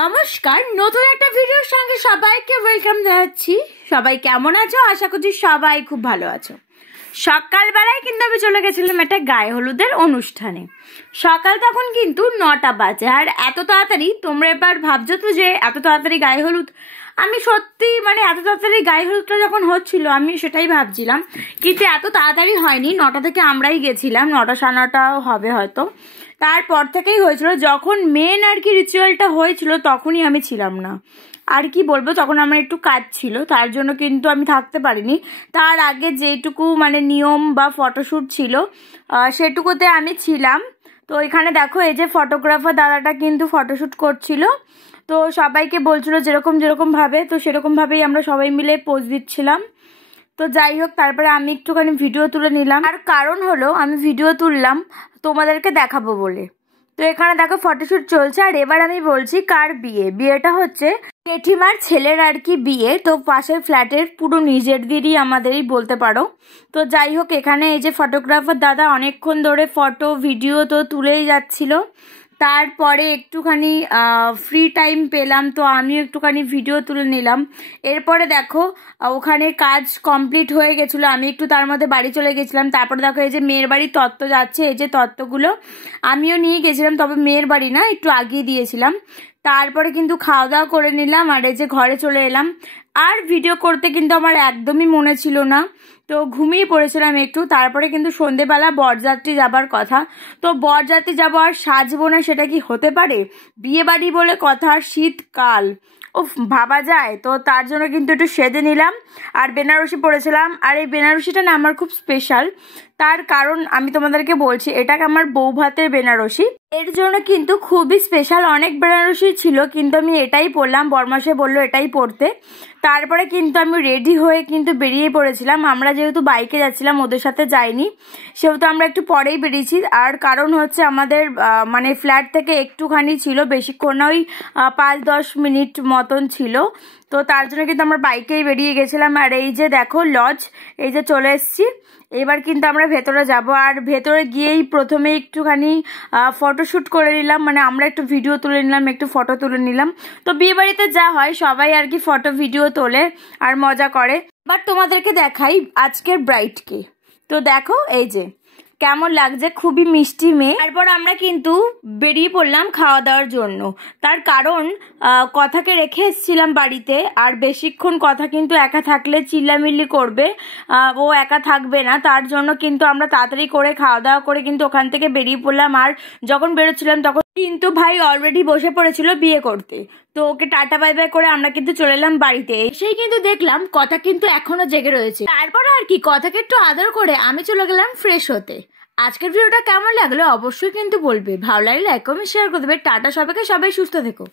নমস্কার, নতুন একটা ভিডিওর সঙ্গে সবাইকে ওয়েলকাম জানাচ্ছি। সবাই কেমন আছো? আশা করছি সবাই খুব ভালো আছো। সকালবেলায় কিন্তু আমি চলে গেছিলাম একটা গায়ে হলুদের অনুষ্ঠানে। সকাল তখন কিন্তু 9টা বাজে, আর এত তাড়াতাড়ি তোমরা এবার ভাবছো তো যে এত তাড়াতাড়ি গায়ে হলুদ। আমি সত্যি এত তাড়াতাড়ি গায়ে হলুদটা যখন হচ্ছিল আমি সেটাই ভাবছিলাম, কিন্তু এত তাড়াতাড়ি হয়নি। 9টা থেকে আমরাই গেছিলাম, 9টা সাড়ে 9টাও হবে হয়তো। তারপর থেকেই হয়েছিল, যখন মেন আর কি রিচুয়ালটা হয়েছিল তখনই আমি ছিলাম না। আর কি বলবো, তখন আমার একটু কাজ ছিল, তার জন্য কিন্তু আমি থাকতে পারিনি। তার আগে যেটুকু নিয়ম বা ফটোশ্যুট ছিল সেটুকুতে আমি ছিলাম। তো এখানে দেখো, এই যে ফটোগ্রাফার দাদাটা কিন্তু ফটোশ্যুট করছিল। তো সবাইকে বলছিল যেরকম যেরকম ভাবে, তো সেরকম ভাবেই আমরা সবাই মিলে পোজ দিচ্ছিলাম। তো যাই হোক, তারপরে আমি একটুখানি ভিডিও তুলে নিলাম। আর কারণ হলো, আমি ভিডিও তুললাম তোমাদেরকে দেখাবো বলে। তো এখানে দেখো ফটোশ্যুট চলছে। আর এবার আমি বলছি কার বিয়ে। বিয়েটা হচ্ছে জেঠিমার ছেলের আর কি বিয়ে। তো পাশের ফ্ল্যাটের পুরো নিজেদেরই, আমাদেরই বলতে পারো। তো যাই হোক, এখানে এই যে ফটোগ্রাফার দাদা অনেকক্ষণ ধরে ফটো ভিডিও তো তুলেই যাচ্ছিল। তারপরে একটুখানি ফ্রি টাইম পেলাম, তো আমিও একটুখানি ভিডিও তুলে নিলাম। এরপরে দেখো ওখানে কাজ কমপ্লিট হয়ে গেছিলো, আমি একটু তার মধ্যে বাড়ি চলে গেছিলাম। তারপরে দেখো এই যে মেয়ের বাড়ির তত্ত্ব যাচ্ছে, এই যে তত্ত্বগুলো আমিও নিয়ে গেছিলাম, তবে মেয়ের বাড়ি না, একটু আগিয়ে দিয়েছিলাম। তারপরে কিন্তু খাওয়া দাওয়া করে নিলাম, আর এই যে ঘরে চলে এলাম। আর ভিডিও করতে কিন্তু আমার একদমই মনে ছিল না, তো ঘুমিয়ে পড়েছিলাম একটু। তারপরে কিন্তু সন্ধেবেলা বরযাত্রী যাবার কথা, তো বরযাত্রী যাবো আর সাজবো না, সেটা কি হতে পারে? বিয়ে বাড়ি বলে কথা, শীতকাল, উফ, ভাবা যায়? তো তার জন্য কিন্তু একটু সেজে নিলাম, আর বেনারসি পরেছিলাম। আর এই বেনারসিটা না আমার খুব স্পেশাল, তার কারণ আমি তোমাদেরকে বলছি, এটাকে আমার বউ ভাতের বেনারসি। এর জন্য কিন্তু খুবই স্পেশাল। অনেক বেনারসি ছিল, কিন্তু আমি এটাই পরলাম, বরমাসে বললো এটাই পরতে। তারপরে কিন্তু আমি রেডি হয়ে কিন্তু বেরিয়ে পড়েছিলাম। আমরা যেহেতু বাইকে যাচ্ছিলাম, ওদের সাথে যাইনি, সেহেতু আমরা একটু পরেই বেরিয়েছি। আর কারণ হচ্ছে আমাদের ফ্ল্যাট থেকে একটুখানি ছিল, বেশিক্ষণ না, ওই 5-10 মিনিট মতন ছিল। তো তার জন্য কিন্তু আমরা বাইকেই বেরিয়ে গেছিলাম। আর এই যে দেখো লজ, এই যে চলে এসছি। এবার কিন্তু আমরা ভেতরে যাব, আর ভেতরে গিয়েই প্রথমে একটুখানি ফটোশ্যুট করে নিলাম, আমরা একটু ভিডিও তুলে নিলাম, একটু ফটো তুলে নিলাম। তো বিয়ে বাড়িতে যা হয়, সবাই আর কি ফটো ভিডিও তোলে আর মজা করে। বাট তোমাদেরকে দেখাই আজকের ব্রাইডকে। তো দেখো এই যে কেমন লাগছে, খুবই মিষ্টি মেয়ে। তারপর আমরা কিন্তু বেরিয়ে পড়লাম খাওয়া দাওয়ার জন্য। তার কারণ কথাকে রেখে এসেছিলাম বাড়িতে, আর বেশিক্ষণ কথা কিন্তু একা থাকলে চিল্লামিল্লি করবে, ও একা থাকবে না। তার জন্য কিন্তু আমরা তাড়াতাড়ি করে খাওয়া দাওয়া করে কিন্তু ওখান থেকে বেরিয়ে পড়লাম। আর যখন বেরোচ্ছিলাম তখন কিন্তু ভাই অলরেডি বসে পড়েছিল বিয়ে করতে। তো ওকে টাটা বাই বাই করে আমরা কিন্তু চলে এলাম বাড়িতে। এসেই কিন্তু দেখলাম কথা কিন্তু এখনো জেগে রয়েছে। তারপর আর কি, কথাকে একটু আদর করে আমি চলে গেলাম ফ্রেশ হতে। আজকের ভিডিওটা কেমন লাগলো অবশ্যই কিন্তু বলবে। ভালো লাগলে লাইক কমেন্ট শেয়ার করে দেবে। টাটা সবাইকে, সবাই সুস্থ থেকো।